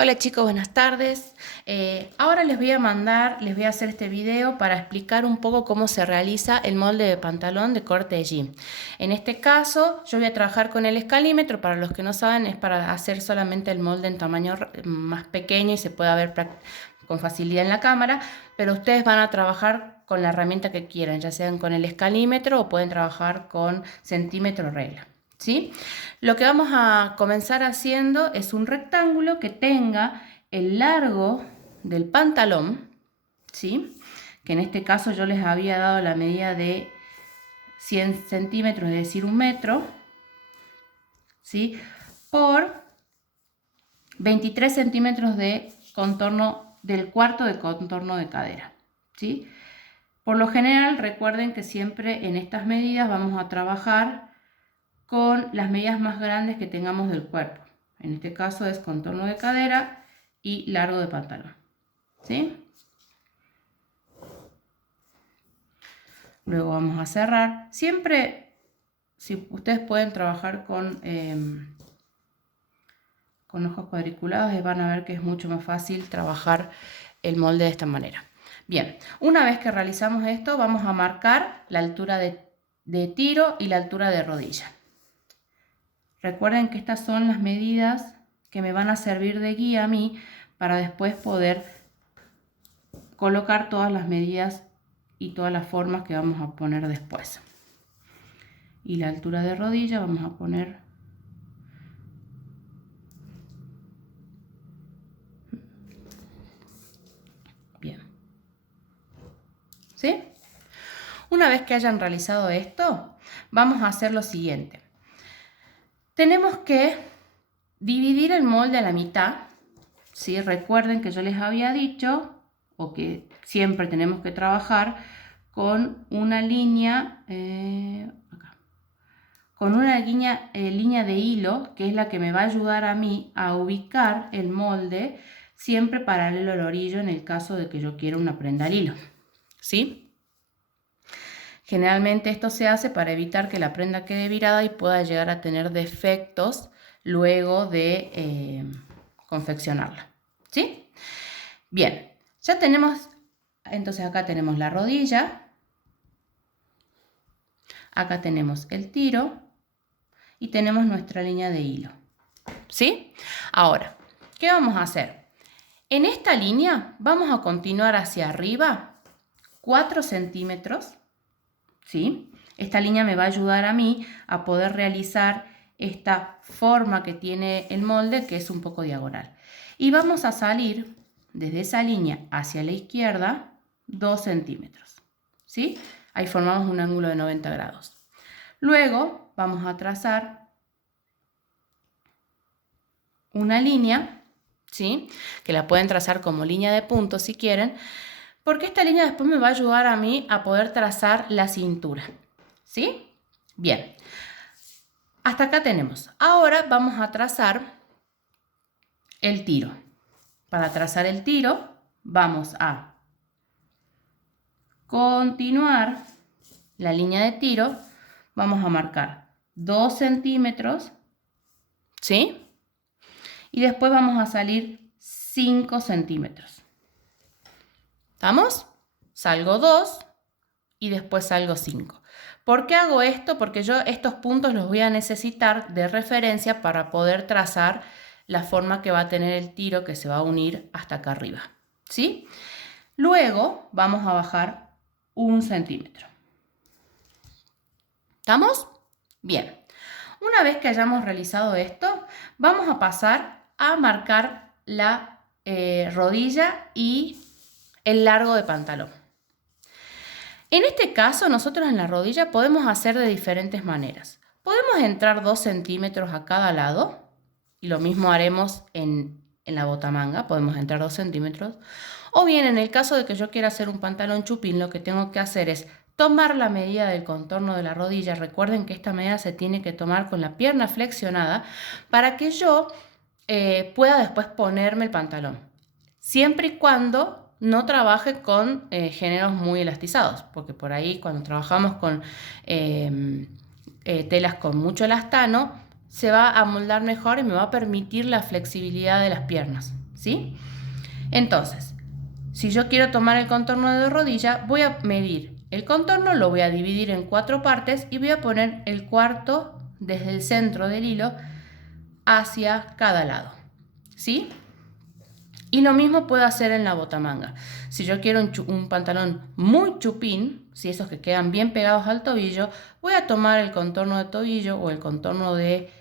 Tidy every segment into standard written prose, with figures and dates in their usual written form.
Hola chicos, buenas tardes. Ahora les voy a hacer este video para explicar un poco cómo se realiza el molde de pantalón de corte de jean. En este caso, yo voy a trabajar con el escalímetro. Para los que no saben, es para hacer solamente el molde en tamaño más pequeño y se pueda ver con facilidad en la cámara, pero ustedes van a trabajar con la herramienta que quieran, ya sean con el escalímetro o pueden trabajar con centímetro regla. ¿Sí? Lo que vamos a comenzar haciendo es un rectángulo que tenga el largo del pantalón, ¿sí? Que en este caso yo les había dado la medida de 100 centímetros, es decir, 1 metro, ¿sí? Por 23 centímetros de contorno del cuarto de contorno de cadera, ¿sí? Por lo general, recuerden que siempre en estas medidas vamos a trabajar con las medidas más grandes que tengamos del cuerpo. En este caso es contorno de cadera y largo de pantalón. ¿Sí? Luego vamos a cerrar. Siempre, si ustedes pueden trabajar con ojos cuadriculados, van a ver que es mucho más fácil trabajar el molde de esta manera. Bien, una vez que realizamos esto, vamos a marcar la altura de tiro y la altura de rodilla. Recuerden que estas son las medidas que me van a servir de guía a mí para después poder colocar todas las medidas y todas las formas que vamos a poner después. Y la altura de rodilla vamos a poner bien. ¿Sí? Una vez que hayan realizado esto, vamos a hacer lo siguiente. Tenemos que dividir el molde a la mitad, ¿sí? Recuerden que yo les había dicho, o que siempre tenemos que trabajar con una línea, línea de hilo, que es la que me va a ayudar a mí a ubicar el molde siempre paralelo al orillo en el caso de que yo quiera una prenda al hilo, ¿sí? Generalmente esto se hace para evitar que la prenda quede virada y pueda llegar a tener defectos luego de confeccionarla, ¿sí? Bien, ya tenemos, entonces acá tenemos la rodilla, acá tenemos el tiro y tenemos nuestra línea de hilo, ¿sí? Ahora, ¿qué vamos a hacer? En esta línea vamos a continuar hacia arriba 4 centímetros, ¿sí? Esta línea me va a ayudar a mí a poder realizar esta forma que tiene el molde, que es un poco diagonal. Y vamos a salir desde esa línea hacia la izquierda 2 centímetros, ¿sí? Ahí formamos un ángulo de 90 grados. Luego vamos a trazar una línea, ¿sí? Que la pueden trazar como línea de puntos si quieren, porque esta línea después me va a ayudar a mí a poder trazar la cintura, ¿sí? Bien, hasta acá tenemos. Ahora vamos a trazar el tiro. Para trazar el tiro vamos a continuar la línea de tiro, vamos a marcar 2 centímetros, ¿sí? Y después vamos a salir 5 centímetros. ¿Estamos? Salgo 2 y después salgo 5. ¿Por qué hago esto? Porque yo estos puntos los voy a necesitar de referencia para poder trazar la forma que va a tener el tiro que se va a unir hasta acá arriba, ¿sí? Luego vamos a bajar 1 centímetro. ¿Estamos? Bien. Una vez que hayamos realizado esto, vamos a pasar a marcar la rodilla y el largo de pantalón. En este caso, nosotros en la rodilla podemos hacer de diferentes maneras. Podemos entrar 2 centímetros a cada lado y lo mismo haremos en la botamanga, podemos entrar 2 centímetros. O bien, en el caso de que yo quiera hacer un pantalón chupín, lo que tengo que hacer es tomar la medida del contorno de la rodilla. Recuerden que esta medida se tiene que tomar con la pierna flexionada para que yo pueda después ponerme el pantalón. Siempre y cuando no trabaje con géneros muy elastizados, porque por ahí cuando trabajamos con telas con mucho elastano, se va a moldar mejor y me va a permitir la flexibilidad de las piernas, ¿sí? Entonces, si yo quiero tomar el contorno de rodilla, voy a medir el contorno, lo voy a dividir en 4 partes y voy a poner el cuarto desde el centro del hilo hacia cada lado, ¿sí? Y lo mismo puedo hacer en la botamanga. Si yo quiero un pantalón muy chupín, si esos que quedan bien pegados al tobillo, voy a tomar el contorno de tobillo o el contorno de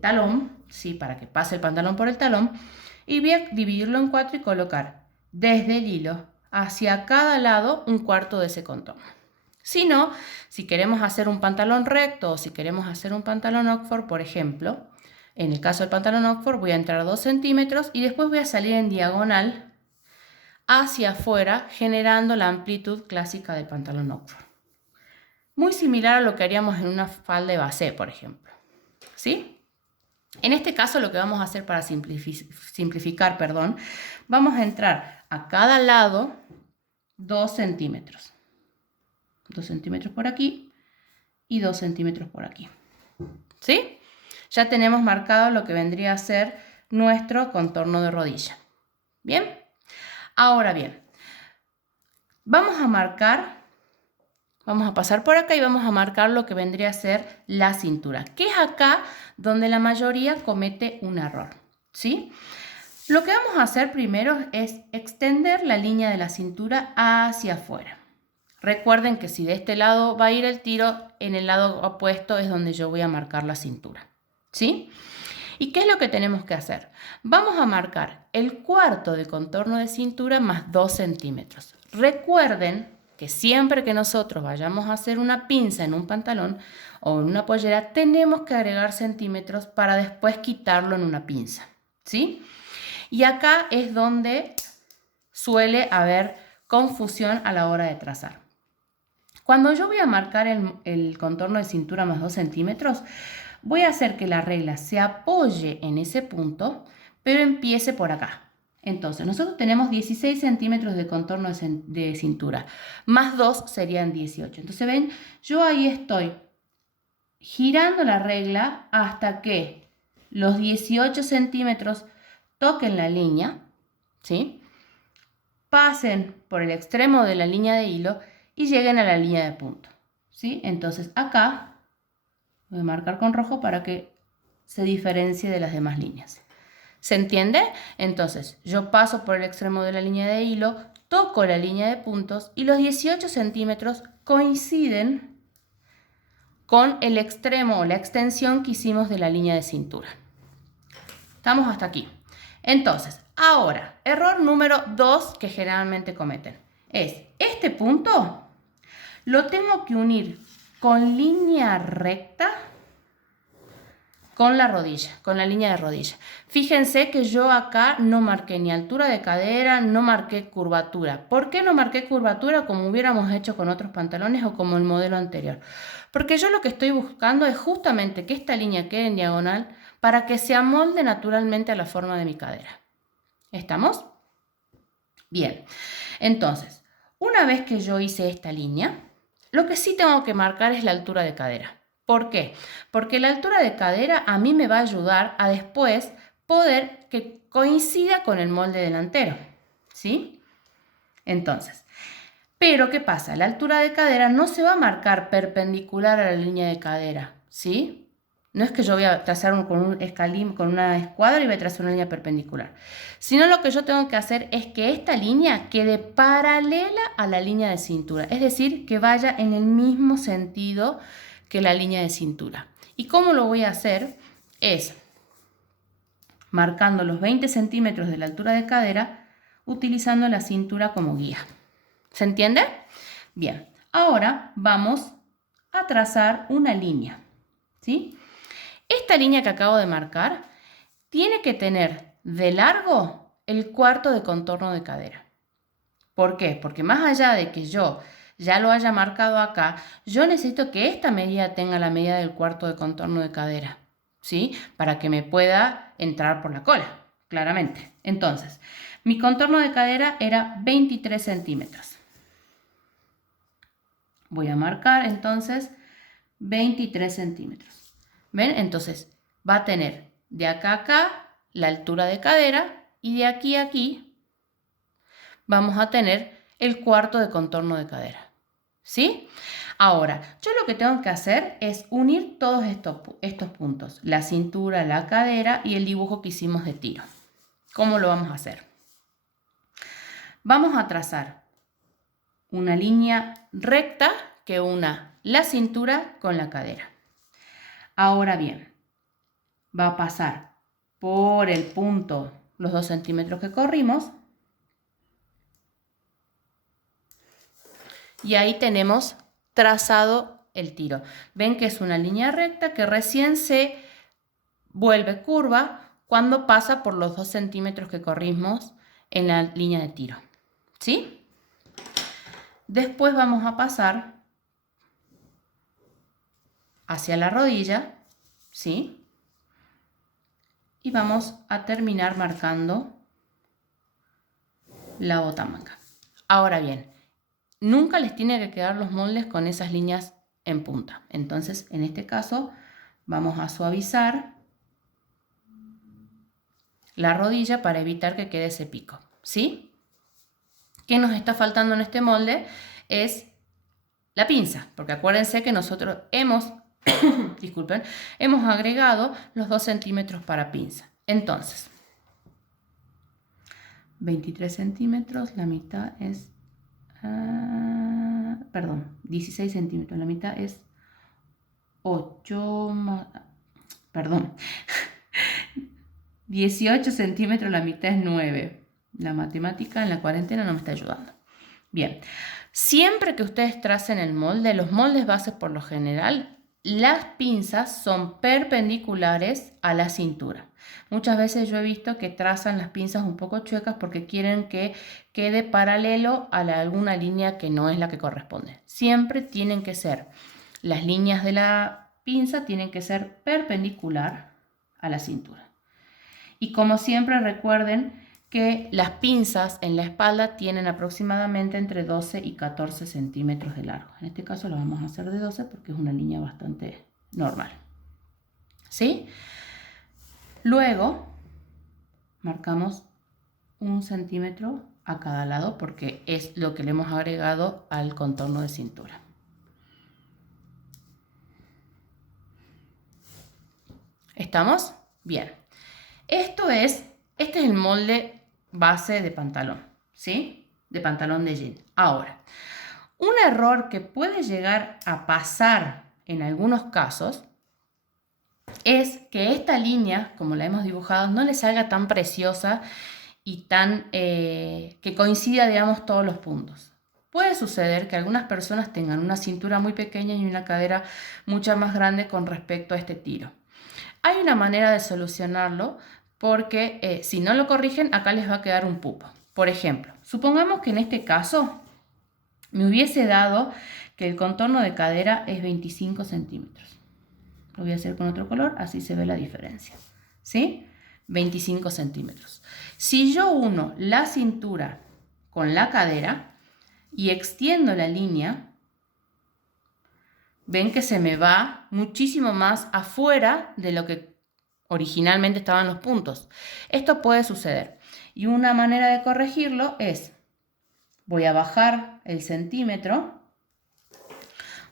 talón, ¿sí? Para que pase el pantalón por el talón, y voy a dividirlo en 4 y colocar desde el hilo hacia cada lado un cuarto de ese contorno. Si no, si queremos hacer un pantalón recto o si queremos hacer un pantalón Oxford, por ejemplo, en el caso del pantalón Oxford voy a entrar 2 centímetros y después voy a salir en diagonal hacia afuera, generando la amplitud clásica del pantalón Oxford. Muy similar a lo que haríamos en una falda de basé, por ejemplo, ¿sí? En este caso lo que vamos a hacer para simplificar, vamos a entrar a cada lado 2 centímetros. 2 centímetros por aquí y 2 centímetros por aquí, ¿sí? Ya tenemos marcado lo que vendría a ser nuestro contorno de rodilla. ¿Bien? Ahora bien, vamos a pasar por acá y vamos a marcar lo que vendría a ser la cintura, que es acá donde la mayoría comete un error, ¿sí? Lo que vamos a hacer primero es extender la línea de la cintura hacia afuera. Recuerden que si de este lado va a ir el tiro, en el lado opuesto es donde yo voy a marcar la cintura, ¿sí? ¿Y qué es lo que tenemos que hacer? Vamos a marcar el cuarto de contorno de cintura más 2 centímetros. Recuerden que siempre que nosotros vayamos a hacer una pinza en un pantalón o en una pollera, tenemos que agregar centímetros para después quitarlo en una pinza, ¿sí? Y acá es donde suele haber confusión a la hora de trazar. Cuando yo voy a marcar el contorno de cintura más 2 centímetros, voy a hacer que la regla se apoye en ese punto, pero empiece por acá. Entonces, nosotros tenemos 16 centímetros de contorno de cintura, más 2 serían 18. Entonces, ven, yo ahí estoy girando la regla hasta que los 18 centímetros toquen la línea, ¿sí? Pasen por el extremo de la línea de hilo y lleguen a la línea de punto, ¿sí? Entonces, acá voy a marcar con rojo para que se diferencie de las demás líneas. ¿Se entiende? Entonces, yo paso por el extremo de la línea de hilo, toco la línea de puntos y los 18 centímetros coinciden con el extremo o la extensión que hicimos de la línea de cintura. Estamos hasta aquí. Entonces, ahora, error número 2 que generalmente cometen es este punto lo tengo que unir con línea recta con la rodilla, con la línea de rodilla. Fíjense que yo acá no marqué ni altura de cadera, no marqué curvatura. ¿Por qué no marqué curvatura como hubiéramos hecho con otros pantalones o como el modelo anterior? Porque yo lo que estoy buscando es justamente que esta línea quede en diagonal para que se amolde naturalmente a la forma de mi cadera. ¿Estamos? Bien, entonces, una vez que yo hice esta línea, lo que sí tengo que marcar es la altura de cadera. ¿Por qué? Porque la altura de cadera a mí me va a ayudar a después poder que coincida con el molde delantero, ¿sí? Entonces, pero ¿qué pasa? La altura de cadera no se va a marcar perpendicular a la línea de cadera, ¿sí? No es que yo voy a trazar con un escalín, con una escuadra y voy a trazar una línea perpendicular, sino lo que yo tengo que hacer es que esta línea quede paralela a la línea de cintura, es decir, que vaya en el mismo sentido que la línea de cintura. ¿Y cómo lo voy a hacer? Es marcando los 20 centímetros de la altura de cadera, utilizando la cintura como guía. ¿Se entiende? Bien, ahora vamos a trazar una línea, ¿sí? Esta línea que acabo de marcar tiene que tener de largo el cuarto de contorno de cadera. ¿Por qué? Porque más allá de que yo ya lo haya marcado acá, yo necesito que esta medida tenga la medida del cuarto de contorno de cadera, ¿sí? Para que me pueda entrar por la cola, claramente. Entonces, mi contorno de cadera era 23 centímetros. Voy a marcar entonces 23 centímetros. ¿Ven? Entonces, va a tener de acá a acá la altura de cadera y de aquí a aquí vamos a tener el cuarto de contorno de cadera. ¿Sí? Ahora, yo lo que tengo que hacer es unir todos estos puntos, la cintura, la cadera y el dibujo que hicimos de tiro. ¿Cómo lo vamos a hacer? Vamos a trazar una línea recta que una la cintura con la cadera. Ahora bien, va a pasar por el punto, los 2 centímetros que corrimos, y ahí tenemos trazado el tiro. Ven que es una línea recta que recién se vuelve curva cuando pasa por los 2 centímetros que corrimos en la línea de tiro. ¿Sí? Después vamos a pasar hacia la rodilla, ¿sí? Y vamos a terminar marcando la botamanga. Ahora bien, nunca les tiene que quedar los moldes con esas líneas en punta. Entonces, en este caso, vamos a suavizar la rodilla para evitar que quede ese pico, ¿sí? ¿Qué nos está faltando en este molde? Es la pinza, porque acuérdense que nosotros hemos, disculpen, hemos agregado los 2 centímetros para pinza. Entonces, 23 centímetros, la mitad es, 16 centímetros, la mitad es 18 centímetros, la mitad es 9. La matemática en la cuarentena no me está ayudando. Bien, siempre que ustedes tracen el molde, los moldes bases por lo general, las pinzas son perpendiculares a la cintura. Muchas veces yo he visto que trazan las pinzas un poco chuecas porque quieren que quede paralelo a alguna línea que no es la que corresponde. Siempre tienen que ser, las líneas de la pinza tienen que ser perpendicular a la cintura. Y como siempre recuerden que las pinzas en la espalda tienen aproximadamente entre 12 y 14 centímetros de largo. En este caso lo vamos a hacer de 12 porque es una línea bastante normal. ¿Sí? Luego marcamos 1 centímetro a cada lado porque es lo que le hemos agregado al contorno de cintura. ¿Estamos? Bien. Este es el molde base de pantalón, ¿sí? De pantalón de jean. Ahora, un error que puede llegar a pasar en algunos casos es que esta línea, como la hemos dibujado, no le salga tan preciosa y tan que coincida, digamos, todos los puntos. Puede suceder que algunas personas tengan una cintura muy pequeña y una cadera mucho más grande con respecto a este tiro. Hay una manera de solucionarlo porque si no lo corrigen, acá les va a quedar un pupo. Por ejemplo, supongamos que en este caso me hubiese dado que el contorno de cadera es 25 centímetros. Lo voy a hacer con otro color, así se ve la diferencia. ¿Sí? 25 centímetros. Si yo uno la cintura con la cadera y extiendo la línea, ven que se me va muchísimo más afuera de lo que originalmente estaban los puntos. Esto puede suceder. Y una manera de corregirlo es, voy a bajar el centímetro,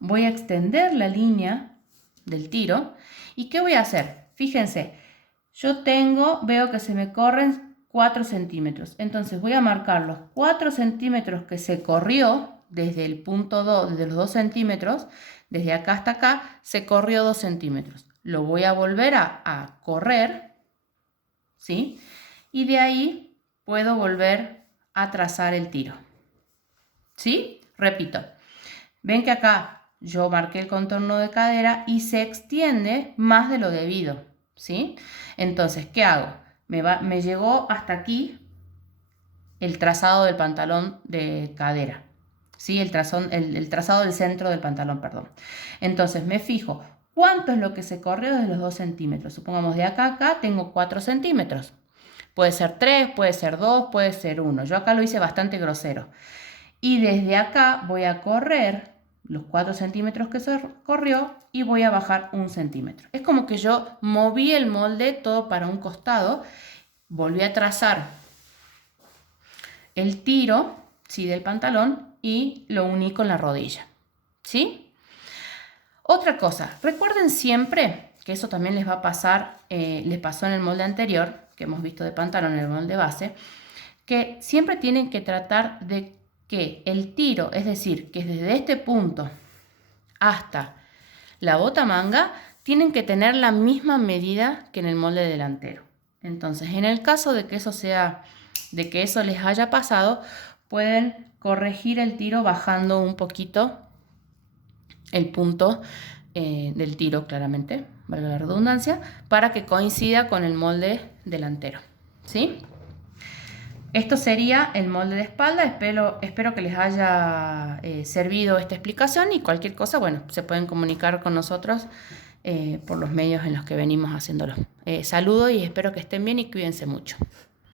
voy a extender la línea del tiro. ¿Y qué voy a hacer? Fíjense, veo que se me corren 4 centímetros. Entonces voy a marcar los 4 centímetros que se corrió desde el punto 2, desde los 2 centímetros, desde acá hasta acá, se corrió 2 centímetros. Lo voy a volver a correr, ¿sí? Y de ahí puedo volver a trazar el tiro, ¿sí? Repito, ven que acá yo marqué el contorno de cadera y se extiende más de lo debido, ¿sí? Entonces, ¿qué hago? Me llegó hasta aquí el trazado del pantalón de cadera, ¿sí? El trazado del centro del pantalón, perdón. Entonces, me fijo, ¿cuánto es lo que se corrió desde los 2 centímetros? Supongamos de acá a acá tengo 4 centímetros. Puede ser 3, puede ser 2, puede ser 1. Yo acá lo hice bastante grosero. Y desde acá voy a correr los 4 centímetros que se corrió y voy a bajar 1 centímetro. Es como que yo moví el molde todo para un costado, volví a trazar el tiro, ¿sí?, del pantalón y lo uní con la rodilla, ¿sí? Otra cosa, recuerden siempre, que eso también les va a pasar, les pasó en el molde anterior, que hemos visto de pantalón en el molde base, que siempre tienen que tratar de que el tiro, es decir, que desde este punto hasta la bota manga, tienen que tener la misma medida que en el molde delantero. Entonces, en el caso de que eso les haya pasado, pueden corregir el tiro bajando un poquito el punto del tiro, claramente, valga la redundancia, para que coincida con el molde delantero, ¿sí? Esto sería el molde de espalda. Espero que les haya servido esta explicación, y cualquier cosa, bueno, se pueden comunicar con nosotros por los medios en los que venimos haciéndolo. Saludo y espero que estén bien y cuídense mucho.